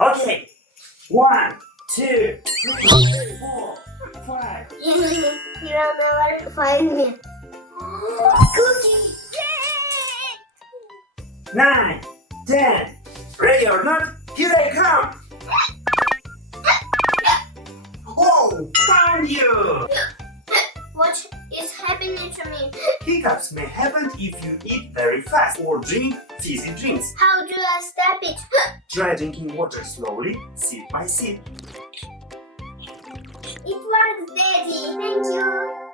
Okay. 1, 2, 3, 4, 5. You'll never find me. Cookie! 9, 10. Ready or not, here I come. Oh, found you. What is happening to me? Hiccups may happen if you eat very fast or drink fizzy drinks. How do I stop it? Try drinking water slowly, sip by sip. It works, Daddy. Thank you.